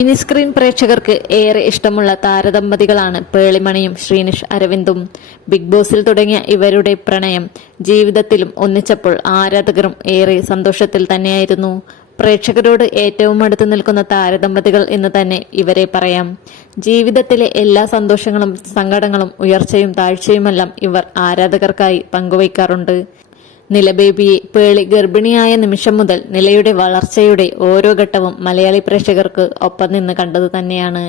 Mini screen പ്രേക്ഷകർക്ക് ഏറെ ഇഷ്ടമുള്ള താരദമ്പതികളാണ് പേളിമണിയും ശ്രീനിഷ് അരവിന്ദും. ബിഗ് ബോസിൽ തുടങ്ങിയ ഇവരുടെ പ്രണയം ജീവിതത്തിലും ഒന്നിച്ചപ്പോൾ ആരാധകരും ഏറെ സന്തോഷത്തിൽ തന്നെയായിരുന്നു. പ്രേക്ഷകരോട് ഏറ്റവും അടുത്ത് നിൽക്കുന്ന താരദമ്പതികൾ എന്ന് തന്നെ ഇവരെ പറയാം. ജീവിതത്തിലെ എല്ലാ സന്തോഷങ്ങളും സങ്കടങ്ങളും ഉയർച്ചയും താഴ്ചയുമെല്ലാം ഇവർ ആരാധകർക്കായി പങ്കുവയ്ക്കാറുണ്ട്. നില ബേബിയെ പേളി ഗർഭിണിയായ നിമിഷം മുതൽ നിലയുടെ വളർച്ചയുടെ ഓരോ ഘട്ടവും മലയാളി പ്രേക്ഷകർക്ക് ഒപ്പം നിന്ന് കണ്ടത് തന്നെയാണ്.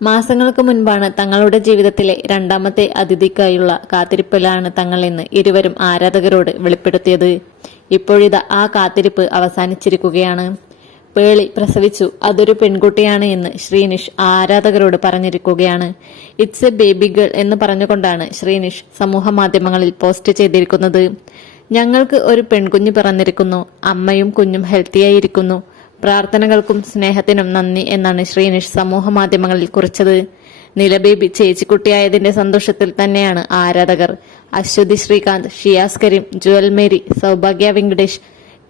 മാസങ്ങൾക്ക് മുൻപാണ് തങ്ങളുടെ ജീവിതത്തിലെ രണ്ടാമത്തെ അതിഥിക്കായുള്ള കാത്തിരിപ്പിലാണ് തങ്ങൾ എന്ന് ഇരുവരും ആരാധകരോട് വെളിപ്പെടുത്തിയത്. ഇപ്പോഴിതാ ആ കാത്തിരിപ്പ് അവസാനിച്ചിരിക്കുകയാണ്. പേളി പ്രസവിച്ചു, അതൊരു പെൺകുട്ടിയാണ് എന്ന് ശ്രീനിഷ് ആരാധകരോട് പറഞ്ഞിരിക്കുകയാണ്. ഇറ്റ്സ് എ ബേബി ഗേൾ എന്ന് പറഞ്ഞുകൊണ്ടാണ് ശ്രീനിഷ് സമൂഹ മാധ്യമങ്ങളിൽ പോസ്റ്റ് ചെയ്തിരിക്കുന്നത്. ഞങ്ങൾക്ക് ഒരു പെൺകുഞ്ഞ് പിറന്നിരിക്കുന്നു, അമ്മയും കുഞ്ഞും ഹെൽത്തിയായിരിക്കുന്നു, പ്രാർത്ഥനകൾക്കും സ്നേഹത്തിനും നന്ദി എന്നാണ് ശ്രീനിഷ് സമൂഹ മാധ്യമങ്ങളിൽ കുറിച്ചത്. നിലബേബി ചേച്ചിക്കുട്ടിയായതിന്റെ സന്തോഷത്തിൽ തന്നെയാണ് ആരാധകർ. അശ്വതി ശ്രീകാന്ത്, ഷിയാസ് കരീം, ജുവൽ മേരി, സൗഭാഗ്യ വെങ്കടേഷ്,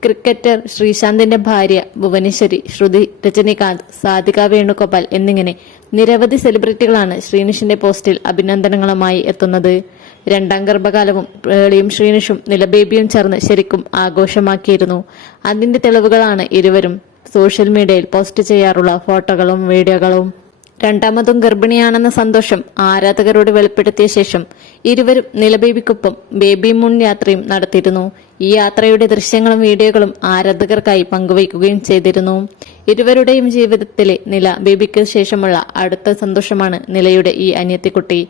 ക്രിക്കറ്റർ ശ്രീശാന്തിന്റെ ഭാര്യ ഭുവനേശ്വരി, ശ്രുതി, രജനികാന്ത്, സാധിക വേണുഗോപാൽ എന്നിങ്ങനെ നിരവധി സെലിബ്രിറ്റികളാണ് ശ്രീനിഷിന്റെ പോസ്റ്റിൽ അഭിനന്ദനങ്ങളുമായി എത്തുന്നത്. രണ്ടാം ഗർഭകാലവും പേളിയും ശ്രീനിഷും നിലബേബിയും ചേർന്ന് ശരിക്കും ആഘോഷമാക്കിയിരുന്നു. അതിന്റെ തെളിവുകളാണ് ഇരുവരും സോഷ്യൽ മീഡിയയിൽ പോസ്റ്റ് ചെയ്യാറുള്ള ഫോട്ടോകളും വീഡിയോകളും. രണ്ടാമതും ഗർഭിണിയാണെന്ന സന്തോഷം ആരാധകരോട് വെളിപ്പെടുത്തിയ ശേഷം ഇരുവരും നിലബേബിക്കൊപ്പം ബേബി മൂൺ യാത്രയും നടത്തിയിരുന്നു. ഈ യാത്രയുടെ ദൃശ്യങ്ങളും വീഡിയോകളും ആരാധകർക്കായി പങ്കുവയ്ക്കുകയും ചെയ്തിരുന്നു. ഇരുവരുടെയും ജീവിതത്തിലെ നില ബേബിക്ക് ശേഷമുള്ള അടുത്ത സന്തോഷമാണ് നിലയുടെ ഈ അനിയത്തിക്കുട്ടി.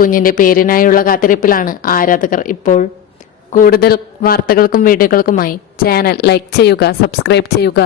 കുഞ്ഞിന്റെ പേരിനായുള്ള കാത്തിരിപ്പിലാണ് ആരാധകർ ഇപ്പോൾ. കൂടുതൽ വാർത്തകൾക്കും വീഡിയോകൾക്കുമായി ചാനൽ ലൈക്ക് ചെയ്യുക, സബ്സ്ക്രൈബ് ചെയ്യുക.